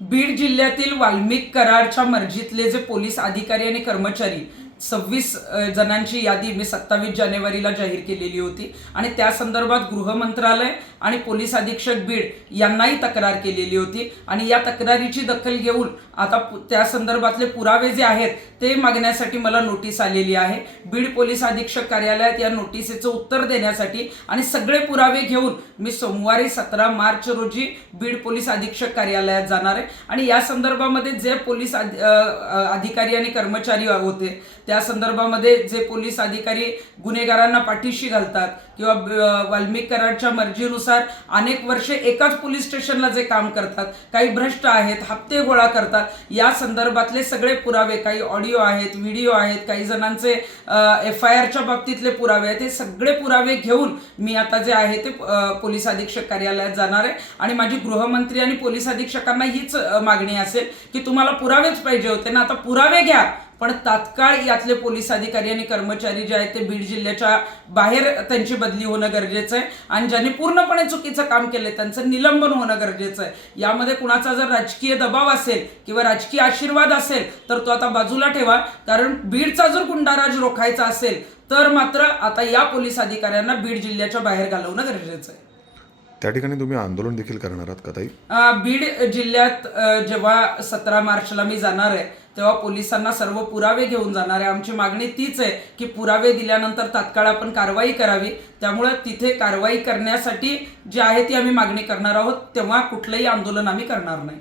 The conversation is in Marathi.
बीड जिल्ह्यातील वाल्मिक कराडच्या मर्जीतले जे पोलीस अधिकारी आणि कर्मचारी 26 जणांची यादी मी 27 जानेवारीला जाहीर केलेली होती आणि त्या संदर्भात गृह मंत्रालय आणि पोलीस अधीक्षक बीड यांनाही तक्रार केलेली होती आणि या तक्रारीची दखल घेऊन आता त्या संदर्भातले पुरावे जे आहेत ते मागण्यासाठी मला नोटीस आलेली आहे। बीड पोलीस अधीक्षक कार्यालयात या नोटिसीचं उत्तर देण्यासाठी आणि सगळे पुरावे घेऊन मी सोमवारी 17 मार्च रोजी बीड पोलीस अधीक्षक कार्यालयात जाणार आहे आणि या संदर्भामध्ये जे पोलीस अधिकारी आणि कर्मचारी होते त्या संदर्भामध्ये जे पोलीस अधिकारी गुन्हेगारांना पाठीशी घालतात किंवा वाल्मिक कराडच्या मर्जीनुसार अनेक वर्षे एकाच पोलीस स्टेशनला जे काम करतात, काही भ्रष्ट आहेत, हप्ते गोळा करतात, या संदर्भातले सगळे पुरावे, काही ऑडिओ आहेत, व्हिडिओ आहेत, काही जणांचे FIRच्या बाबतीतले पुरावे आहेत, हे सगळे पुरावे घेऊन मी आता जे आहे ते पोलीस अधीक्षक कार्यालयात जाणार आहे आणि माझी गृहमंत्री आणि पोलीस अधीक्षकांना हीच मागणी असेल की तुम्हाला पुरावेच पाहिजे होते ना, आता पुरावे घ्या, पण तात्काळ यातले पोलीस अधिकारी आणि कर्मचारी जे आहेत ते बीड जिल्ह्याच्या बाहेर त्यांची बदली होणं गरजेचं आहे आणि ज्यांनी पूर्णपणे चुकीचं काम केलंय त्यांचं निलंबन होणं गरजेचं आहे। यामध्ये कुणाचा जर राजकीय दबाव असेल किंवा राजकीय आशीर्वाद असेल तर तो आता बाजूला ठेवा, कारण बीडचा जर गुंडाराज रोखायचा असेल तर मात्र आता या पोलीस अधिकाऱ्यांना बीड जिल्ह्याच्या बाहेर घालवणं गरजेचं आहे। त्या ठिकाणी तुम्ही आंदोलन देखील करणार आहात का ताई? बीड जिल्ह्यात जेव्हा 17 मार्चला मी जाणार आहे तेव्हा पोलिसांना सर्व पुरावे घेऊन जाणार आहे। आमची मागणी तीच आहे की पुरावे दिल्यानंतर तात्काळ आपण कारवाई करावी, त्यामुळे तिथे कारवाई करण्यासाठी जी आहे ती आम्ही मागणी करणार आहोत, तेव्हा कुठलंही आंदोलन आम्ही करणार नाही।